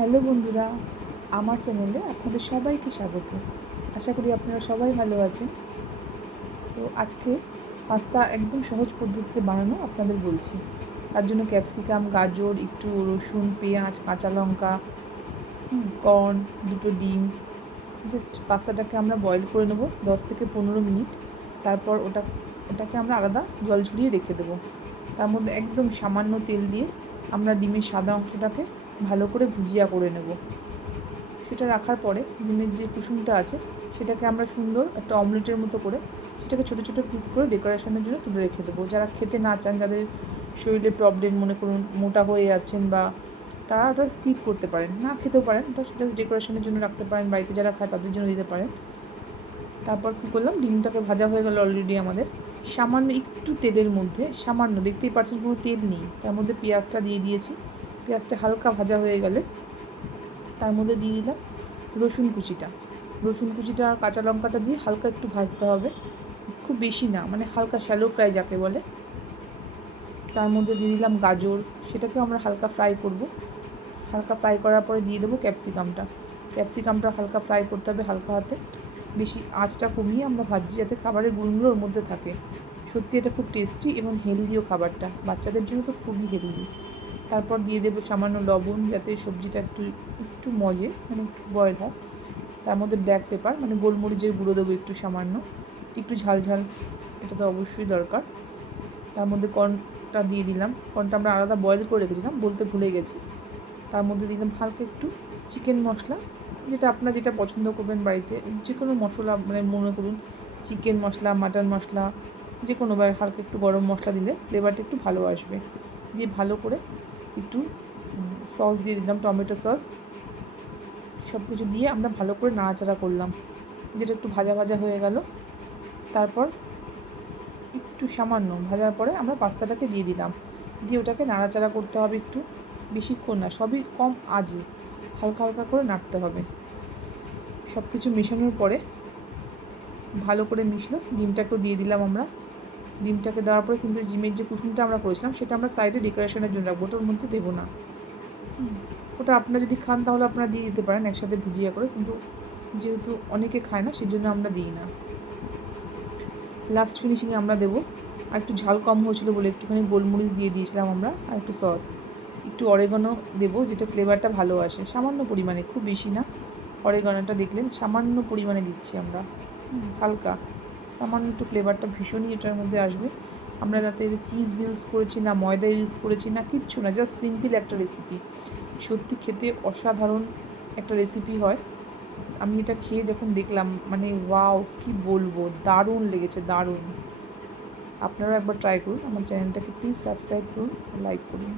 Hello বন্ধুরা, আমার চ্যানেলে আপনাদের সবাইকে স্বাগত। আশা করি আপনারা সবাই ভালো আছেন। তো আজকে পাস্তা একদম সহজ পদ্ধতিতে বানানো আপনাদের বলছি। তার জন্য ক্যাপসিকাম, গাজর, একটু রসুন, পেঁয়াজ, কাঁচা লঙ্কা, কর্ন, দুটো ডিম, জাস্ট পাস্তাটাকে আমরা বয়েল করে নেব 10 থেকে 15 মিনিট। তারপর ওটাকে আমরা আলাদা জল ঝরিয়ে রেখে দেবো। তার মধ্যে একদম সামান্য তেল দিয়ে আমরা ডিমের সাদা অংশটাকে ভালো করে ভুজিয়া করে নেব। সেটা রাখার পরে ডিমের যে কুসুমটা আছে সেটাকে আমরা সুন্দর একটা অমলেটের মতো করে সেটাকে ছোটো ছোটো পিস করে ডেকোরেশনের জন্য তুলে রেখে দেবো। যারা খেতে না চান, যাদের শরীরে প্রবলেম, মনে করুন মোটা হয়ে যাচ্ছেন, বা তারা ওটা স্কিপ করতে পারেন, না খেতেও পারেন, ওটা জাস্ট ডেকোরেশনের জন্য রাখতে পারেন, বাড়িতে যারা খায় তাদের জন্য দিতে পারেন। তারপর কী করলাম, ডিমটাকে ভাজা হয়ে গেল অলরেডি আমাদের। সামান্য একটু তেলের মধ্যে, সামান্য, দেখতেই পাচ্ছেন কোনো তেল নেই, তার মধ্যে পেঁয়াজটা দিয়ে দিয়েছি। পেঁয়াজটা হালকা ভাজা হয়ে গেলে তার মধ্যে দিয়ে দিলাম রসুন কুচিটা আর কাঁচা লঙ্কাটা দিয়ে হালকা একটু ভাজতে হবে, খুব বেশি না, মানে হালকা শ্যালো ফ্রাই যাকে বলে। তার মধ্যে দিয়ে দিলাম গাজর, সেটাকেও আমরা হালকা ফ্রাই করব। হালকা ফ্রাই করার পরে দিয়ে দেবো ক্যাপসিকামটা হালকা ফ্রাই করতে হবে হালকা হাতে, বেশি আঁচটা কমিয়ে আমরা ভাজছি যাতে খাবারের গুণগুলো ওর মধ্যে থাকে। সত্যি এটা খুব টেস্টি এবং হেলদিও খাবারটা, বাচ্চাদের জন্য তো খুবই হেলদি। তারপর দিয়ে দেবো সামান্য লবণ, যাতে সবজিটা একটু একটু মজে, মানে একটু বয়েল হয়। তার মধ্যে ব্ল্যাক পেপার, মানে গোলমরিচের গুঁড়ো দেবো একটু সামান্য, একটু ঝাল ঝাল, এটা তো অবশ্যই দরকার। তার মধ্যে কর্নটা দিয়ে দিলাম, কর্নটা আমরা আলাদা বয়েল করে রেখেছিলাম, বলতে ভুলে গেছি। তার মধ্যে দিলাম হালকা একটু চিকেন মশলা, যেটা আপনারা যেটা পছন্দ করবেন বাড়িতে, যে কোনো মশলা, মানে মনে করুন চিকেন মশলা, মাটন মশলা, যে কোনো, বা হালকা একটু গরম মশলা দিলে ফ্লেভারটা একটু ভালো আসবে। দিয়ে ভালো করে একটু সস দিয়ে দিলাম, টমেটো সস। সব কিছু দিয়ে আমরা ভালো করে নাড়াচাড়া করলাম, যেটা একটু ভাজা ভাজা হয়ে গেল। তারপর একটু সামান্য ভাজার পরে আমরা পাস্তাটাকে দিয়ে দিলাম, দিয়ে ওটাকে নাড়াচাড়া করতে হবে একটু, বেশিক্ষণ না, সবই কম আঁচে হালকা হালকা করে নাড়তে হবে। সব কিছু মেশানোর পরে ভালো করে মিশলো, ডিমটাকেও দিয়ে দিলাম আমরা। ডিমটাকে দেওয়ার পরে কিন্তু ডিমের যে কুসুমটা আমরা করেছিলাম সেটা আমরা সাইডে ডেকোরেশনের জন্য রাখবো, ওটার মধ্যে দেবো না। ওটা আপনারা যদি খান তাহলে আপনারা দিয়ে দিতে পারেন একসাথে ভুজিয়া করে, কিন্তু যেহেতু অনেকে খায় না সেই জন্য আমরা দিই না। লাস্ট ফিনিশিংয়ে আমরা দেবো, আর একটু ঝাল কম হয়েছিলো বলে একটুখানি গোলমরিচ দিয়ে দিয়েছিলাম আমরা, আর একটু সস, একটু অরেগানো দেবো, যেটা ফ্লেভারটা ভালো আসে, সামান্য পরিমাণে, খুব বেশি না। অরেগানোটা দেখলেন সামান্য পরিমাণে দিচ্ছি আমরা, হালকা সামান্য একটু, ফ্লেভারটা ভীষণই এটার মধ্যে আসবে। আমরা যাতে চিজ ইউজ করেছি না, ময়দা ইউজ করেছি না, কিচ্ছু না, জাস্ট সিম্পল একটা রেসিপি। সত্যি খেতে অসাধারণ একটা রেসিপি হয়। আমি এটা খেয়ে যখন দেখলাম, মানে ওয়াও, কি বলবো, দারুণ লেগেছে, দারুণ। আপনারাও একবার ট্রাই করুন, আমার চ্যানেলটাকে প্লিজ সাবস্ক্রাইব করুন, লাইক করুন।